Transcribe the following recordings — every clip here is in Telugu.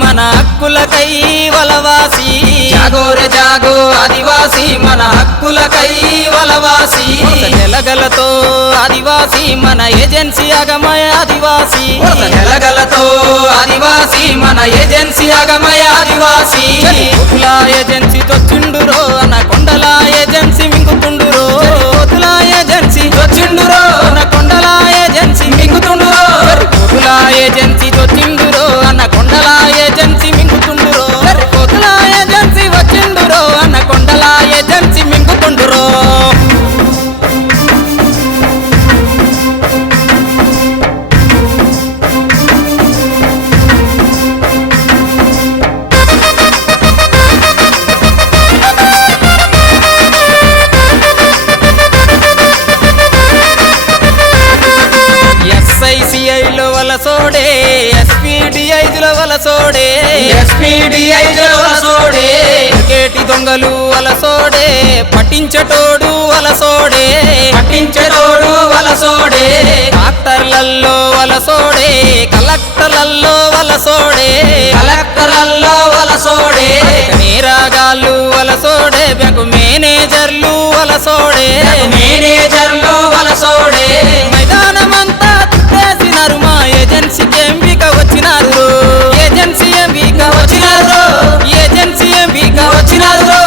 మన హక్కులకై వలవాసి జాగోరే జాగో ఆదివాసి మన హక్కులకై వలవాసి నెలగలతో ఆదివాసి మన ఏజెన్సీ అగమయ ఆదివాసి నెలగలతో ఆదివాసి మన ఏజెన్సీ అగమయ ఆదివాసి కోతుల ఏజెన్సీ తొచ్చిండురో అన్న కొండల ఏజెన్సీ మింగుతుండురో కోతుల ఏజెన్సీ వచ్చిండురో అన్న కొండల ఏజెన్సీ మింగుతుండురో కోతుల ఏజెన్సీ తొచ్చిండురో అన్న కొండల ఏజెన్సీ మింగుతుండురో కోతుల ఏజెన్సీ వచ్చిండురో అన్న కొండల ఏజెన్సీ మింగుతుండురో SICIలో వలసోడే SPDIలో వలసోడే SPDIలో వలసోడే కేటి దొంగలు వలసోడే పట్టించటోడు వలసోడే పట్టించరోడు వలసోడే డాక్టర్లల్లో వలసోడే కలెక్టర్లల్లో వలసోడే కలెక్టర్లలో వలసోడే నేరాగాళ్ళు వలసోడే బ్యాంకు మేనేజర్లు వలసోడే మేనేజర్లు వలసోడే మైదానమంతా తుట్టేసినారు మా ఏజెన్సీకి ఎంపిక వచ్చినారు ఏజెన్సీ ఎంపిక వచ్చినారు ఏజెన్సీ ఎంపిక వచ్చినారు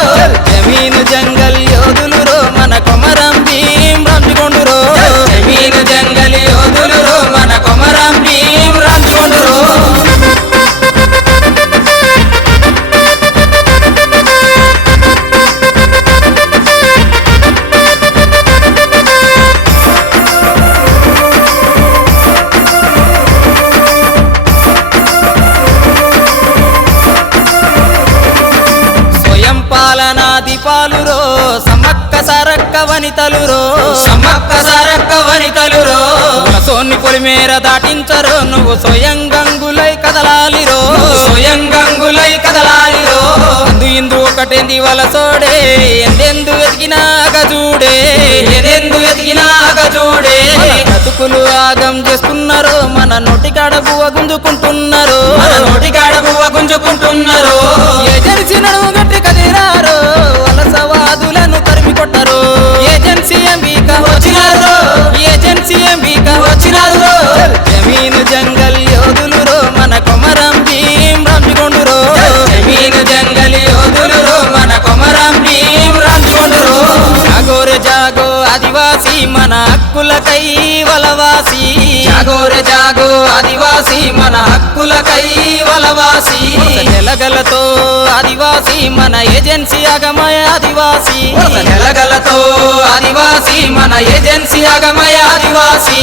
జమీను జంగల్ యోధులు మన కొమరం భీం రంజికొండురో జమీను జంగలి యోధులు మన కొమరం భీం రంజుకొండురు స్వయం పాలనా దీపాలురో సమ్మక్క సారక్క వనితలురో సమ్మక్క సారక్క వనితలురో సోన్ని పొలిమేర దాటించరు నువ్వు స్వయం గంగులై కదలాలిరో స్వయం గంగులై కదలాలిరో ఇందు ఒకటేంది వలసోడే ఎందెందు వెతికినా గజూడే ఎదెందు ఎదిగినా గజూడే బతుకులు ఆగం చేస్తున్నారు మన నోటికాడ బువ్వ గుంజుకుంటున్నారు మన నోటికాడ పువ్వ గుంజుకుంటున్నారు ఏజెన్సీ నడుము గట్టి కదిరారు వలసవాదులను తరిమి కొట్టరు ఏజెన్సీ ఎంపిక వచ్చినారు ఏజెన్సీ ఎంపిక వచ్చినారు జమీను జంగల్ యోధులురో మన కొమరం భీం రంజికొండురో జమీను జంగలి యోధులు మన కొమరం భీం రంజుకొండురు జాగోరే జాగో ఆదివాసి మన హక్కులకై వలవాసి జాగోరే జాగో ఆదివాసి మన హక్కులకై వలవాసి నెలగలతో ఆదివాసి మన ఏజెన్సీ అగమయ ఆదివాసి నెలగలతో ఆదివాసి మన ఏజెన్సీ అగమయ ఆదివాసి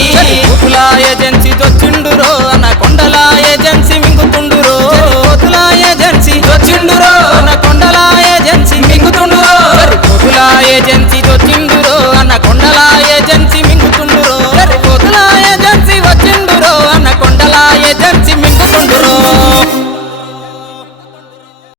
కోతుల ఏజెన్సీ తొచ్చిండురో అన్న కొండల ఏజెన్సీ మింగుతుండురో కోతుల ఏజెన్సీ వచ్చిండురో